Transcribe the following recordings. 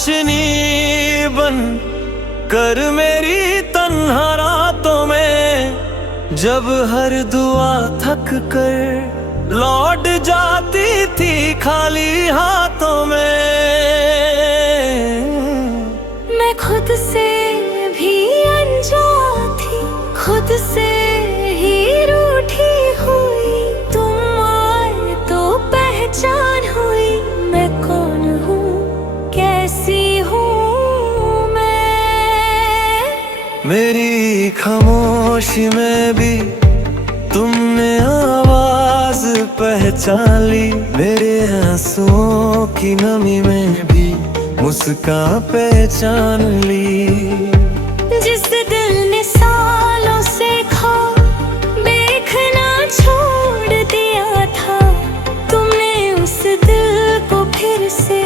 रोशनी बन कर मेरी तन्हा रातों में, जब हर दुआ थक कर लौट जाती थी खाली हाथों में। मैं खुद से भी अनजान थी, खुद से ही रूठी हुई, तुम आए तो पहचान हुई मैं कौन हूँ, कैसी हूँ मैं। मेरी खामोशी में भी तुमने आवाज पहचान ली, मेरे आंसुओं की नमी में भी मुस्कान पहचान ली। जिस दिल ने सालों से खो देखना छोड़ दिया था, तुमने उस दिल को फिर से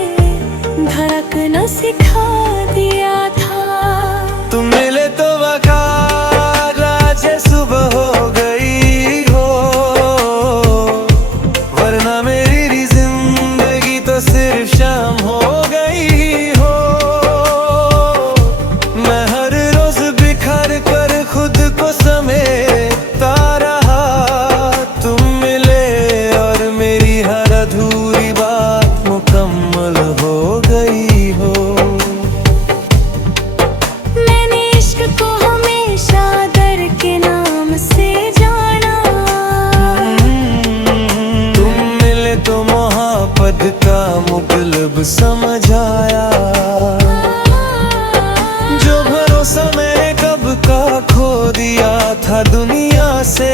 धड़कना सिखा दिया था। तुम मिले तो वकार आज सुबह हो गई हो, वरना मेरी जिंदगी तो सिर्फ शाम हो गई हो। मैं हर रोज बिखर कर खुद को समेटता रहा, तुम मिले और मेरी हर अधूरी बात मुकम्मल हो गई हो। मैंने इश्क को हमेशा दर के नाम से जाना, तुम मिले तो मोहब्बत का मुतलब समझ आया। जो भरोसा मैंने कब का खो दिया था दुनिया से,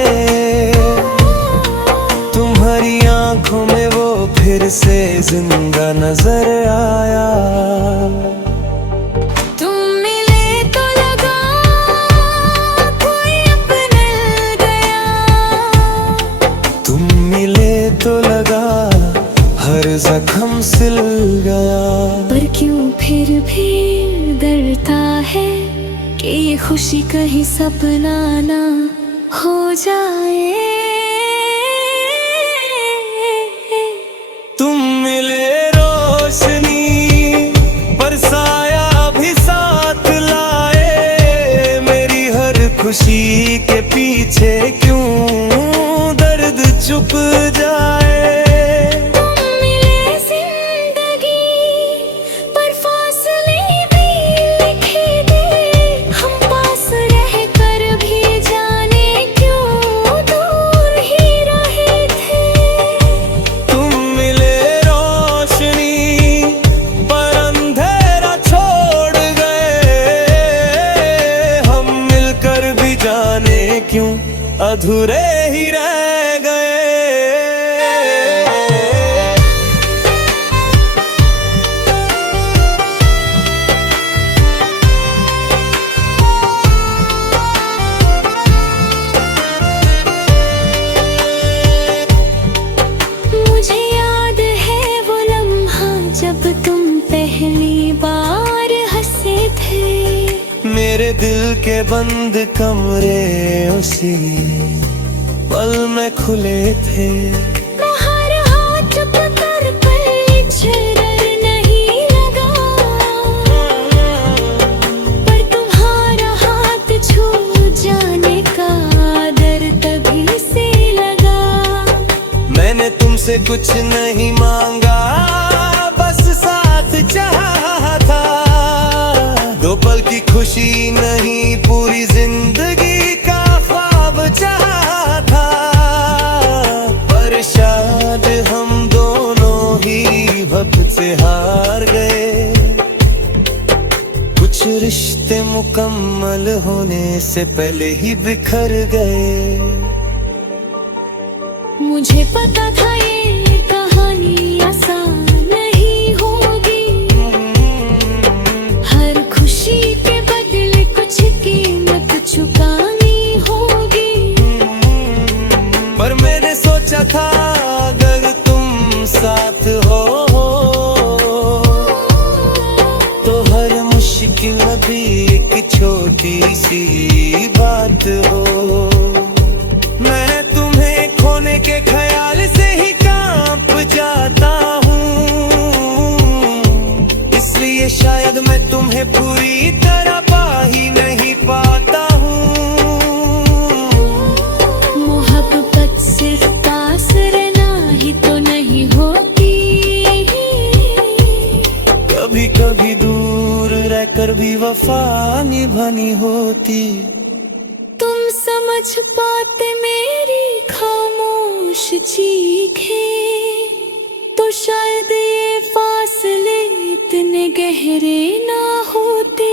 तुम्हारी आंखों में वो फिर से जिंदा नजर आया। तुम मिले तो लगा कोई अपना गया, तुम मिले तो लगा हर जख्म सिल गया। पर क्यों फिर भी डरता है कि ये खुशी कहीं सपना ना हो जाए। तुम मिले रोशनी पर साया भी साथ लाए, मेरी हर खुशी के पीछे क्यों दर्द छुप जाए। तुम मिले जिंदगी पर फासले भी लिखे दे, हम पास रह कर भी जाने क्यों दूर ही रहे थे। तुम मिले रोशनी पर अंधेरा छोड़ गए, हम मिलकर भी जाने क्यों अधूरे ही रह गए। मुझे याद है वो लम्हा जब तुम पहली बार हंसे थे, मेरे दिल के बंद कमरे उसी पल में खुले थे। मैं हर हाथ पकड़ कर छरर नहीं लगा, पर तुम्हारा हाथ छू जाने का डर तभी से लगा। मैंने तुमसे कुछ नहीं मांगा, बस साथ चाहा था। दो पल की खुशी नहीं पूरी जिंदगी का ख्वाब चाहा था। पर शायद हम दोनों ही वक्त से हार गए, कुछ रिश्ते मुकम्मल होने से पहले ही बिखर गए। मुझे पता था ये कहानी आसान नहीं होगी, हर खुशी के बदले कुछ कीमत चुकानी होगी। पर मैंने सोचा था अगर तुम साथ हो तो हर मुश्किल भी एक छोटी सी बात हो। मैं तुम्हें खोने के ख्याल से ही कांप जाता हूँ, इसलिए लिए शायद मैं तुम्हें पूरी तरह पा ही नहीं पाता हूँ। मोहब्बत सिर्फ पास रहना ही तो नहीं होती, कभी कभी दूर रहकर भी वफा निभानी होती। तुम समझ पाते मेरी खामोश चीखें तो शायद ये फासले इतने गहरे ना होते।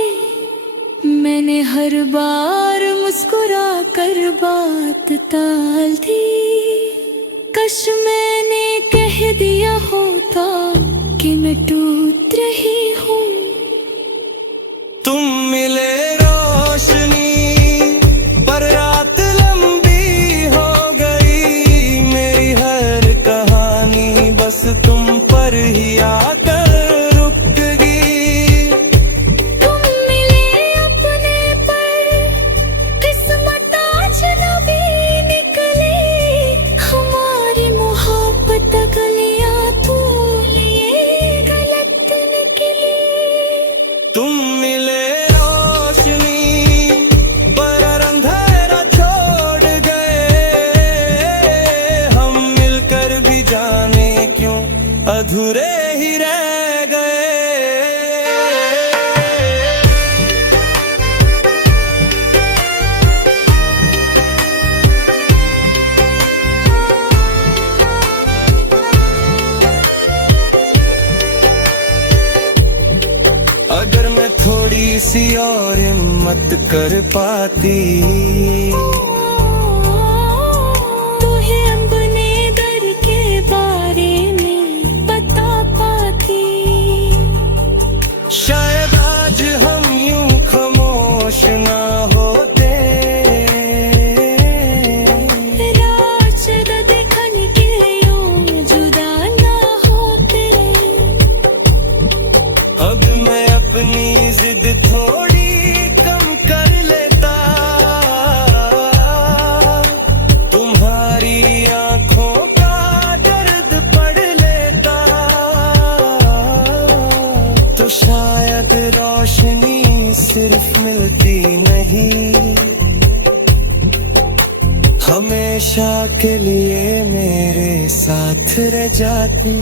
मैंने हर बार मुस्कुरा कर बात टाल दी, कश मैंने कह दिया होता कि मैं टूट रही हूँ। तुम मिले रोशनी पर रात लंबी हो गई, मेरी हर कहानी बस तुम पर ही आकर रुक गई। तुम मिले अपने पर किस्मत आज नबी निकले, हमारी मोहब्बत गलियां तू लिए गलत निकली। तुम मिले रोशनी पर अंधेरा छोड़ गए, हम मिलकर भी जाने क्यों अधूरे ही रह गए। अगर मैं थोड़ी सी और हिम्मत कर पाती, तुम्हें अपने दर के बारे में बता पाती, शायद आज हम यूं खामोश ना होते। राशद देखन के यूं जुदा ना होते। अब मैं अपनी जिद थोड़ी कम कर लेता, तुम्हारी आंखों का दर्द पढ़ लेता, तो शायद रोशनी सिर्फ मिलती नहीं, हमेशा के लिए मेरे साथ रह जाती।